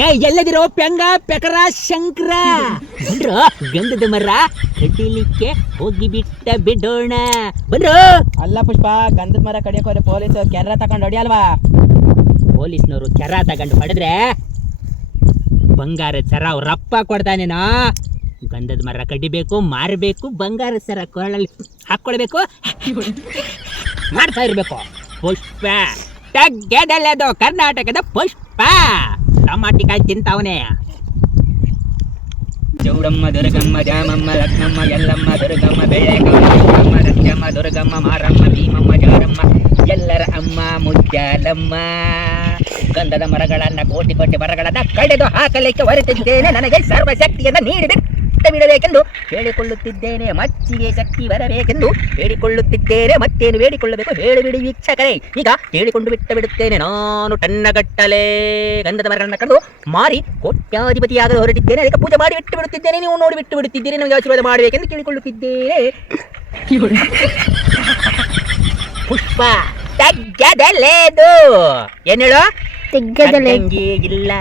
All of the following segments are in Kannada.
ಎಲ್ಲದಿರೋ ಪೆಂಗ ಪೆಕರ ಶಂಕರ ಬಂದ್ರು ಗಂಧದ ಮರ ಕಡಿಲಿಕ್ಕೆ ಹೋಗಿ ಬಿಡೋಣ ಬಂದ್ರು. ಅಲ್ಲ ಪುಷ್ಪ, ಗಂಧದ ಮರ ಕಡಿಯಕ್ಕೆ ಹೋದ್ರೆ ಪೊಲೀಸ್ ಕೆರ ತಗೊಂಡು ಹೊಡಿಯಲ್ವಾ? ಪೊಲೀಸ್ನವರು ಕೆರ ತಗೊಂಡು ಹೊಡೆದ್ರೆ ಬಂಗಾರ ಸರ ಅವ್ರಪ್ಪ ಕೊಡ್ತಾನೇನೋ. ಗಂಧದ ಮರ ಕಡಿಬೇಕು, ಮಾರಬೇಕು, ಬಂಗಾರ ಸರ ಕೊಳ್ಳಲ್ಲಿ ಹಾಕೊಳ್ಬೇಕು, ಮಾಡ್ತಾ ಇರ್ಬೇಕು. ಪುಷ್ಪ ತಗ್ಗೆದಲ್ಲದು ಕರ್ನಾಟಕದ ಪುಷ್ಪ. ಟಮಾಟಿಕಾಯಿ ತಿಂತಾವನೆ. ಚೌಡಮ್ಮ ದುರ್ಗಮ್ಮ ಜಾಮಮ್ಮ ಲಕ್ಷ್ಮಮ್ಮ ಎಲ್ಲಮ್ಮ ದುರ್ಗಮ್ಮ ಬೆಳೆಗಮ್ಮ ರತ್ಯಮ್ಮ ದುರ್ಗಮ್ಮ ಮಾರಮ್ಮ ಭೀಮಮ್ಮ ಜಾರಮ್ಮ ಎಲ್ಲರ ಅಮ್ಮ ಮುಜ್ಜಾಲಮ್ಮ. ಗಂಧದ ಮರಗಳನ್ನ ಕೋಟಿ ಕೋಟಿ ಮರಗಳನ್ನ ಕಡಿದು ಹಾಕಲಿಕ್ಕೆ ಹೊರಟಿದ್ದೇನೆ. ನನಗೆ ಸರ್ವಶಕ್ತಿಯನ್ನು ನೀಡಿದೆ ಬಿಡಬೇಕೆಂದು ಹೇಳಿಕೊಳ್ಳುತ್ತಿದ್ದೇನೆ. ಮಚ್ಚಿಗೆ ಶಕ್ತಿ ಬರಬೇಕೆಂದು ಹೇಳಿಕೊಳ್ಳುತ್ತಿದ್ದೇನೆ. ಮತ್ತೇನು ಬೇಡಿಕೊಳ್ಳಬೇಕು ಹೇಳಿಬಿಡಿ ವೀಕ್ಷಕರೇ. ಈಗ ಹೇಳಿಕೊಂಡು ಬಿಡುತ್ತೇನೆ. ನಾನು ಟನ್ನಗಟ್ಟಲೆ ಗಂಧದ ಮರಗಳನ್ನು ಕಡಿದು ಮಾರಿ ಕೋಟ್ಯಾಧಿಪತಿಯಾಗಲು ಹೊರಟಿದ್ದೇನೆ. ಅದಕ್ಕೆ ಪೂಜೆ ಮಾಡಿ ಬಿಟ್ಟು ಬಿಡುತ್ತಿದ್ದೇನೆ. ನೀವು ನೋಡಿ ಬಿಟ್ಟು ಬಿಡುತ್ತಿದ್ದೀರಿ. ನಿಮಗೆ ಆಶೀರ್ವಾದ ಮಾಡಬೇಕೆಂದು ಕೇಳಿಕೊಳ್ಳುತ್ತಿದ್ದೇನೆ. ಪುಷ್ಪ ತಗ್ಗದಲೇದು ಏನು ಹೇಳು? ಇಲ್ಲ.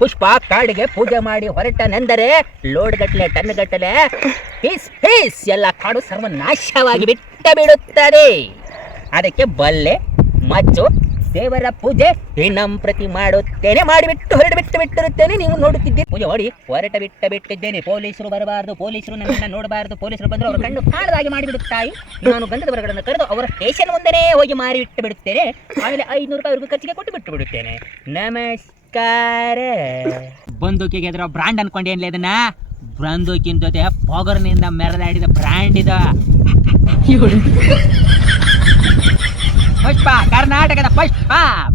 ಪುಷ್ಪ ಕಾಡಿಗೆ ಪೂಜೆ ಮಾಡಿ ಹೊರಟನೆಂದರೆ ಲೋಡ್ ಗಟ್ಟಲೆ ಟನ್ ಗಟ್ಟಲೆ ಪೀಸ್ ಎಲ್ಲ ಕಾಡು ಸರ್ವನಾಶವಾಗಿ ಬಿಡುತ್ತದೆ. ಅದಕ್ಕೆ ಬಲ್ಲೆ ಮಚ್ಚು ದೇವರ ಪೂಜೆ ದಿನಂ ಪ್ರತಿ ಮಾಡುತ್ತೇನೆ. ಮಾಡಿಬಿಟ್ಟು ಬಿಟ್ಟಿರುತ್ತೇನೆ. ನೀವು ನೋಡುತ್ತಿದ್ದೀರಿ. ಪೂಜೆ ಮಾಡಿ ಬಿಟ್ಟಿದ್ದೇನೆ. ಪೊಲೀಸರು ಬರಬಾರದು, ಪೊಲೀಸರು ನನ್ನನ್ನು ನೋಡಬಾರದು. ಪೊಲೀಸರು ಬಂದರೂ ಅವರ ಕಣ್ಣು ಕಾಣದಾಗಿ ಮಾಡಿಬಿಡುತ್ತಾಯಿ. ನಾನು ಗಂಧದ ಮರಗಳನ್ನು ಕರೆದು ಅವರ ಸ್ಟೇಷನ್ ಮುಂದೆನೇ ಹೋಗಿ ಮಾರಿ ಬಿಟ್ಟು ಬಿಡುತ್ತೇನೆ. ಆಮೇಲೆ 500 ರೂಪಾಯಿ ಖರ್ಚಿಗೆ ಕೊಟ್ಟು ಬಿಟ್ಟು ಬಿಡುತ್ತೇನೆ. ನಮಸ್ಕಾರ. ಬಂದೂಕಿಗೆ ಎದುರ ಬ್ರ್ಯಾಂಡ್ ಅನ್ಕೊಂಡೇನ್ಲಿ ಅದನ್ನ? ಬಂದೂಕಿನ ಜೊತೆ ಪೊಗರ್ನಿಂದ ಮೆರೆದಾಡಿದ ಬ್ರ್ಯಾಂಡ್ ಇದು. ಪುಷ್ಪ ಕರ್ನಾಟಕದ ಪುಷ್ಪ.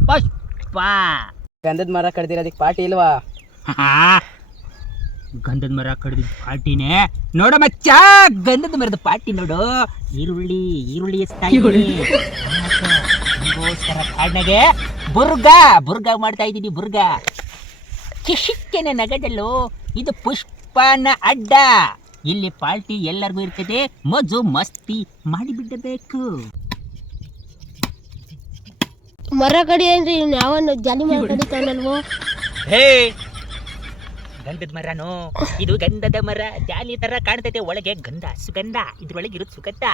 ಪುಷ್ಪ ಗಂಧದ ಮರ ಕಡ್ದಿರೋದಕ್ಕೆ ಪಾರ್ಟಿ ಇಲ್ವಾ? ಗಂಧದ ಮರ ಕಡ್ದಿದ್ದ ಪಾರ್ಟಿನೇ ನೋಡು ಮಚ್ಚ. ಗಂಧದ ಮರದ ಪಾರ್ಟಿ ನೋಡು. ಈರುಳ್ಳಿ ಕಾಡ್ನಾಗೆ ಬುರ್ಗ ಮಾಡ್ತಾ ಇದ್ದೀನಿ. ಬುರ್ಗ ಕಿಶಿಕ್ಕೆನ ನಗದಲ್ಲೂ ಇದು ಪುಷ್ಪನ ಅಡ್ಡ. ಇಲ್ಲಿ ಪಾರ್ಟಿ ಎಲ್ಲರಿಗೂ ಇರ್ತದೆ. ಮಜು ಮಸ್ತಿ ಮಾಡಿಬಿಡಬೇಕು. ಮರ ಕಡಿ ಅಂದ್ರೆ ಯಾವನು ಜಾಲಿ ಮರ ಕಡಿತಾನಲ್ವೋ? ಹೇ ಗಂಧದ ಮರನೋ ಇದು? ಗಂಧದ ಮರ ಜಾಲಿ ತರ ಕಾಣ್ತೈತೆ. ಒಳಗೆ ಗಂಧ ಸುಗಂಧ. ಇದ್ರೊಳಗೆ ಇರೋದು ಸುಗಂಧ.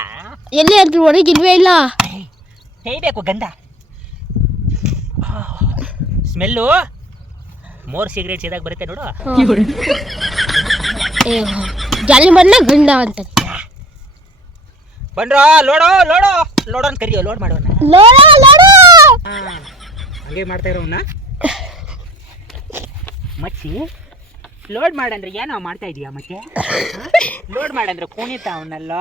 ಎಲ್ಲಿ ಅದ್ರ ಒಳಗೆ ಇಲ್ವೇ ಇಲ್ಲ. ಹೇಯಬೇಕು ಗಂಧ ಸ್ಮೆಲ್ಲು. 3 ಸಿಗರೇಟ್ ಸೇದಾಗ ಬರುತ್ತೆ ನೋಡು. ಜಾಲಿ ಮರನ ಗಂಧ ಅಂತ ಬಂದ್ರೋ. ಲೋಡೋ ಅಂತ ಕರಿಯೋ. ಲೋಡ್ ಮಾಡೋಣ. ಹಂಗೆ ಮಾಡ್ತಾ ಇರೋವನ್ನ ಮಚ್ಚಿ. ಲೋಡ್ ಮಾಡಂದ್ರೆ ಏನೋ ಮಾಡ್ತಾ ಇದೀಯಾ ಮತ್ತೆ? ಲೋಡ್ ಮಾಡಂದ್ರೆ ಕುಣಿತ ಅವನ್ನೆಲ್ಲ.